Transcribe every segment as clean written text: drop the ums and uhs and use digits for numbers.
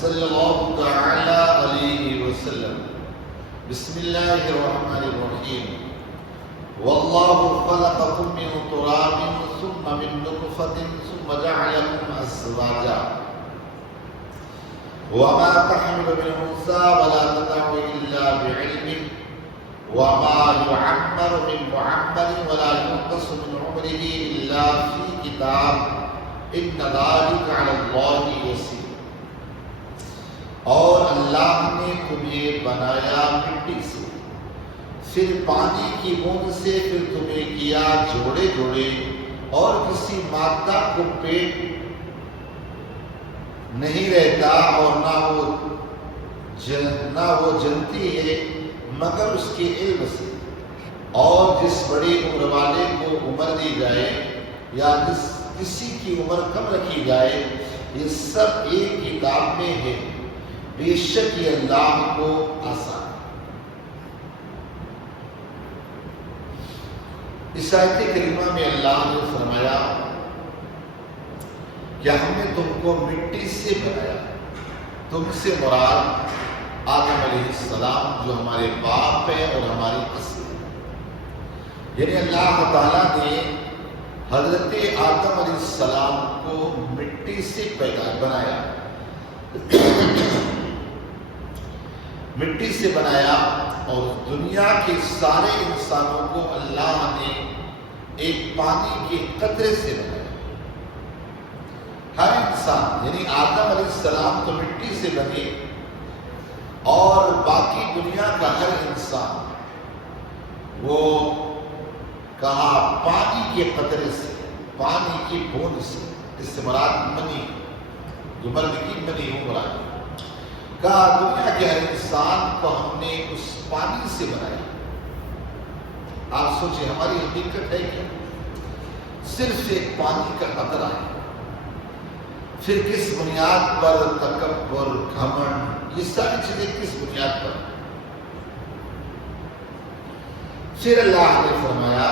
صلی اللہ تعالی علیہ وسلم. بسم اللہ الرحمن الرحیم. واللہ خلقکم من تراب ثم من نطفة ثم جعلکم ازواجا وما تحمل من انثى ولا تضع الا بعلمه وما يعمر من معمر ولا ينقص من عمره الا في كتاب ان ذلك على الله يسير. اور اللہ نے تمہیں بنایا مٹی سے، پھر پانی کی بوند سے، پھر تمہیں کیا جوڑے جوڑے، اور کسی مادہ کو پیٹ نہیں رہتا اور نہ وہ جلتی ہے مگر اس کے علم سے. اور جس بڑی عمر والے کو عمر دی جائے یا کسی کی عمر کم رکھی جائے، یہ سب ایک کتاب میں ہے. بے شک یہ اللہ کو آسان. اس آیت کریمہ میں اللہ نے فرمایا کہ ہم نے تم کو مٹی سے بنایا. تم سے مراد آدم علیہ السلام جو ہمارے باپ ہیں اور ہماری اصل ہے. یعنی اللہ تعالیٰ نے حضرت آدم علیہ السلام کو مٹی سے پیدا بنایا، مٹی سے بنایا. اور دنیا کے سارے انسانوں کو اللہ نے ایک پانی کے قطرے سے بنایا. ہر انسان یعنی آدم علیہ السلام تو مٹی سے بنے، اور باقی دنیا کا ہر انسان وہ کہا پانی کے قطرے سے، پانی کی بوند سے. اس سے مراد منی، جو مرد کی منی ہو مراد. کہا دنیا کے ہر انسان کو ہم نے اس پانی سے بنایا. آپ سوچیں ہماری حقیقت ہے کہ صرف ایک پانی کا قطرہ ہے. پھر کس بنیاد پر تکبر، گھمنڈ، یہ ساری چیزیں کس بنیاد پر؟ پھر اللہ نے فرمایا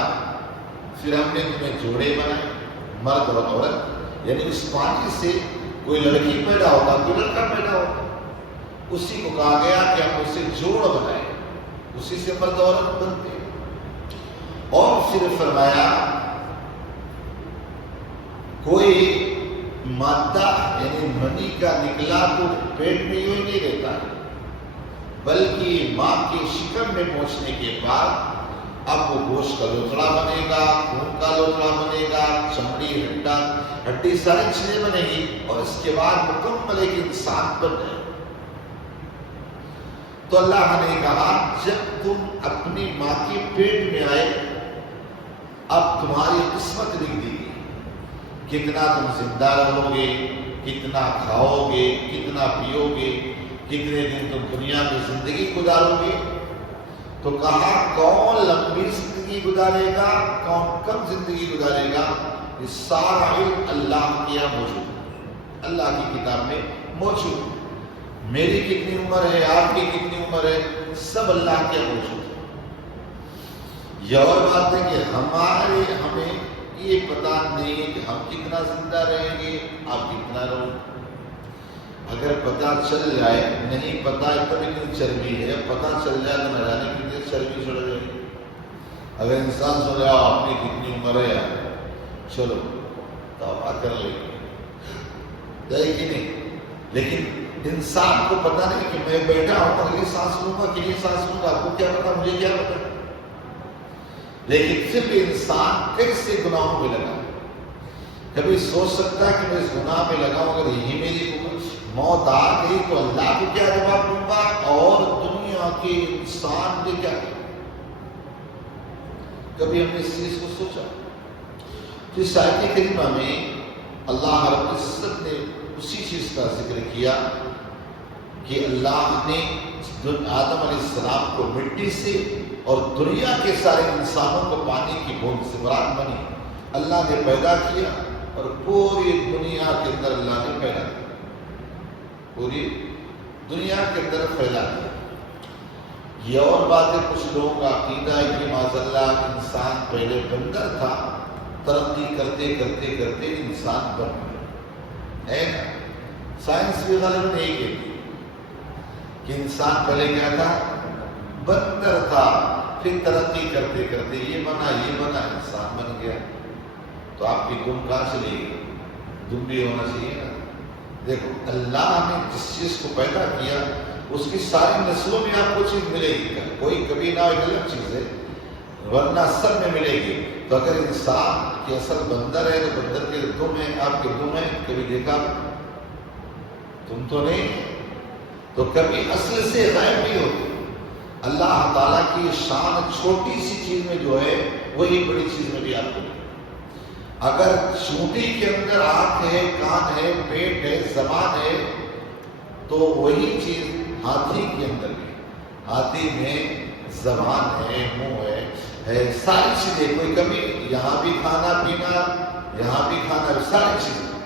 پھر ہم نے تمہیں جوڑے بنائے، مرد اور عورت. یعنی اس پانی سے کوئی لڑکی پیدا ہوگا، کوئی لڑکا پیدا ہوگا. اسی کو کہا گیا کہ ہم اسے جوڑ بنائے، اسی سے مرد اور عورت بنتے. اور پھر فرمایا کوئی مادہ یعنی منی کا نکلا تو پیٹ میں یوں ہی نہیں رہتا ہے، بلکہ ماں کے شکم میں پہنچنے کے بعد اب وہ گوشت کا لوتڑا بنے گا، خون کا لوتڑا بنے گا، چمڑی، ہڈی ساری چیزیں بنے گی، اور اس کے بعد مکمل ایک انسان بن جائے. تو اللہ نے کہا جب تم اپنی ماں کے پیٹ میں آئے اب تمہاری قسمت لکھ دی گئی. کتنا تم زندہ رہو گے، کتنا کھاؤ گے، کتنا پیو گے، کتنے دن تم دنیا میں زندگی گزارو گے. تو کہا کون لمبی زندگی گزارے گا، کون کم زندگی گزارے گا، یہ سارا علم اللہ کے یہاں موجود ہے، اللہ کی کتاب میں موجود ہے. میری کتنی عمر ہے، آپ کی کتنی عمر ہے، سب اللہ کے یہاں موجود ہے. یہ اور بات ہے کہ ہمیں یہ پتا نہیں ہے کہ ہم کتنا زندہ رہیں گے، آپ کتنا رہو گے. اگر پتا چل جائے، نہیں پتا ہے تب اتنی چربی ہے، پتا چل جائے تو نہ جانے کتنی چربی چڑھ جائے گی. اگر انسان سو جائے آپ کی کتنی عمر ہے، چلو توبہ کر لیں گے کہ نہیں. لیکن انسان کو پتا نہیں کہ میں بیٹھا ہوں اگلی سانس لوں گا کہ نہیں سانس لوں گا، آپ کو کیا پتا، مجھے کیا پتا. لیکن پھر بھی انسان کیسے گناہوں میں لگا. کبھی سوچ سکتا ہے کہ میں اس گناہ میں لگا ہوں، اگر یہی میری موت آ گئی تو اللہ کو کیا جواب دوں گا اور دنیا کے انسان نے کیا کیا. کبھی ہم نے اس چیز کو سوچا؟ تو اس آیت کریمہ میں اللہ رب العزت نے اسی چیز کا ذکر کیا کہ اللہ نے آدم علیہ السلام کو مٹی سے اور دنیا کے سارے انسانوں کو پانی کی بوند سے مراد بنی اللہ نے پیدا کیا. اور پوری دنیا کے اندر اللہ نے پیدا کیا، پوری دنیا کے اندر پھیلا دیا. یہ اور بات ہے، کچھ لوگوں کا عقیدہ ہے کہ معاذ اللہ انسان پہلے بندر تھا، ترقی کرتے کرتے کرتے انسان بن گیا ہے نا. سائنس بھی غالباً یہی کہتی کہ انسان پہلے کیا تھا؟ بندر تھا، پھر ترقی کرتے کرتے یہ بنا انسان بن گیا. تو آپ کی دم کہاں چلی گئی؟ دم بھی ہونا چاہیے نا. دیکھو اللہ نے جس چیز کو پیدا کیا اس کی ساری نسلوں میں آپ کو چیز ملے گی، کوئی کبھی نہ ایک الگ چیز ہے، ورنہ سب میں ملے گی. تو اگر انسان کی اصل بندر ہے تو بندر کے دم ہے، آپ کے دم ہے، کبھی دیکھا تم تو نہیں، تو کبھی اصل سے غائب نہیں ہوتی. اللہ تعالیٰ کی شان چھوٹی سی چیز میں جو ہے وہی بڑی چیز میں بھی آپ کو. اگر چونٹی کے اندر آنکھ ہے، کان ہے، پیٹ ہے، زبان ہے، تو وہی چیز ہاتھی کے اندر بھی. ہاتھی میں زبان ہے، منہ ہے ساری چیزیں، کوئی کمی نہیں. یہاں بھی کھانا پینا، یہاں بھی کھانا، ساری چیزیں.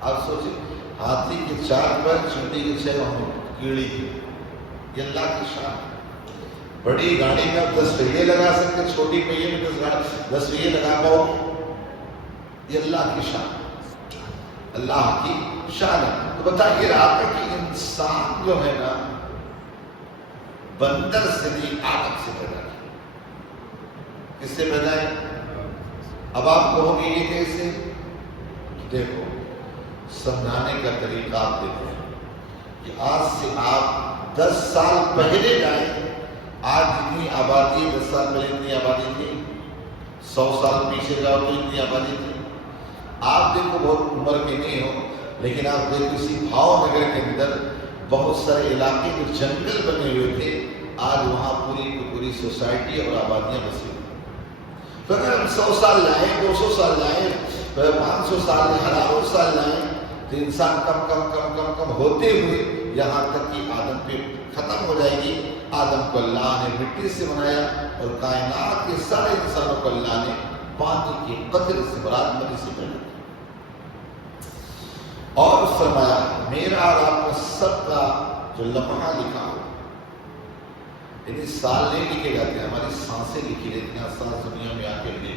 آپ سوچیں ہاتھی کے 4 پر، چونٹی کے 6 کیڑی کی. یہ اللہ کی شان. بڑی گاڑی میں آپ 10 پہیے لگا سکتے، چھوٹی پہیے میں 10 پہیے لگا پاؤ. یہ اللہ کی شان، اللہ کی شان ہے. تو بتائیے آپ کہ انسان جو ہے نا بندر سے نہیں آدم سے پیدا کیا. کس سے پیدا ہے؟ اب آپ کہو گے یہ کیسے؟ دیکھو سمجھانے کا طریقہ آپ دیکھیں کہ آج سے آپ 10 سال پہلے جائیں. آج جتنی آبادی 10 سال پہلے اتنی آبادی تھی، 100 سال پیچھے جاؤ تو اتنی آبادی تھی. آپ دیکھو بہت عمر کے نہیں ہو، لیکن آپ دیکھو اسی بھاؤ نگر کے اندر بہت سارے علاقے جو جنگل بنے ہوئے تھے، آج وہاں پوری کی پوری سوسائٹی اور آبادیاں بسی. تو اگر ہم 100 سال لائیں، 200 سال لائیں، 500 سال لائیں، 1000 سال لائیں، تو انسان کم کم کم کم کم ہوتے ہوئے یہاں تک کہ آدم پہ ختم ہو جائے گی. آدم کو اللہ نے مٹی سے بنایا اور کائنات کے سارے انسانوں کو اللہ نے پانی کے قطرے سے برات مدی سے پیدا کیا. اور فرمایا میرا اور آپ کا سب کا جو لمحہ لکھا ہو، یعنی سال نہیں لکھے جاتے، ہماری سانسیں لکھی رہتی ہیں. سانس دنیا میں آ کے لے،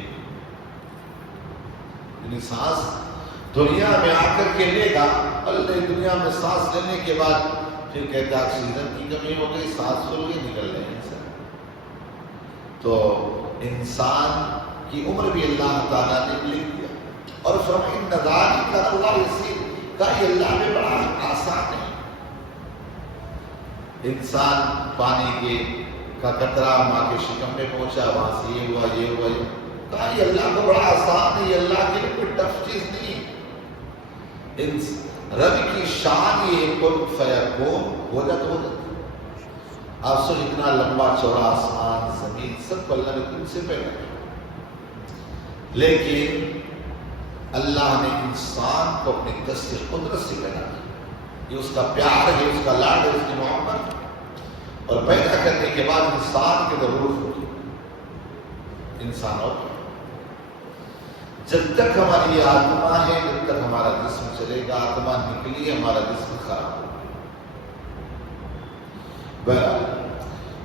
یعنی سانس دنیا میں آ کر کے لے گا. اللہ دنیا میں سانس لینے کے بعد پھر کہتا ہے آکسیجن کی کمی ہو گئی، سانس سو گئی، نکل رہے ہیں. تو انسان کی عمر بھی اللہ تعالیٰ نے لکھ دیا. اور فرمایا ان ذالک علی اللہ یسیر، کہ یہ اللہ میں بڑا آسان ہے. انسان پانی کے کا قطرہ ماں کے شکم میں پہنچا، وہاں سے یہ ہوا یہ ہوا یہ، کہا یہ اللہ کو بڑا آسان ہے، یہ اللہ کے لیے کوئی ٹف چیز نہیں. رب کی شان یہ کن فیکون، ہو جاتا ہو جاتا. آپ سو اتنا لمبا چوڑا آسمان زمین سب کو اللہ نے تم سے پیدا کیا، لیکن اللہ نے انسان کو اپنی دست قدرت سے پیدا کیا. یہ اس کا پیار ہے، اس کا لاڈ ہے، اس کی محبت. اور پیدا کرنے کے بعد انسان کے ضرور ہوتی انسان. اور جب تک ہماری یہ آتما ہے، جب تک ہمارا جسم چلے گا، آتما نکلی ہمارا جسم خراب ہوگا. بہرحال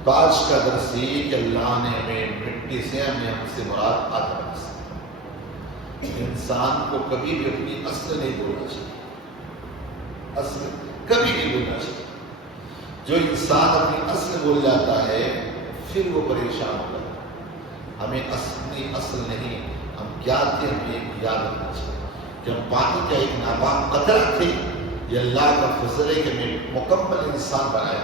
تو آج کا درس یہ کہ اللہ نے ہمیں مٹی سے، ہم سے مراد آدم سے. انسان کو کبھی بھی اپنی اصل نہیں بھولنا چاہیے، اصل کبھی نہیں بھولنا چاہیے. جو انسان اپنی اصل بھول جاتا ہے پھر وہ پریشان ہو جاتا ہے. ہمیں اپنی اصل نہیں، ہم کیا تھے ہمیں یاد رکھنا چاہیے کہ ہم پانی کا ایک ناپاک قطرہ تھے. یہ اللہ کا فضل ہے کہ ہمیں مکمل انسان بنایا.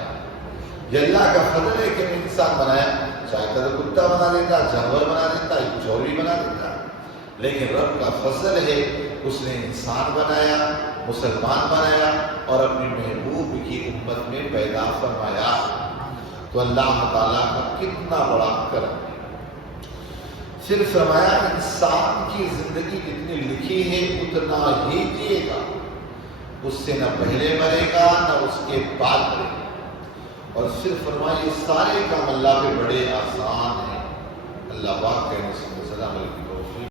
یہ اللہ کا فضل ہے کہ ہمیں انسان بنایا. چاہتا تو کتا بنا دیتا، جانور بنا دیتا، کچھ اور بھی بنا دیتا، لیکن رب کا فضل ہے اس نے انسان بنایا، مسلمان بنایا اور اپنی محبوب کی امت میں پیدا فرمایا. تو اللہ تعالیٰ کا کتنا بڑا کرم ہے. صرف فرمایا انسان کی زندگی جتنی لکھی ہے اتنا ہی جیے گا، اس سے نہ پہلے مرے گا نہ اس کے بعد مرے گا. اور صرف فرمایا یہ سارے کام اللہ پہ بڑے آسان ہیں. اللہ پاک کے سلام علیکم.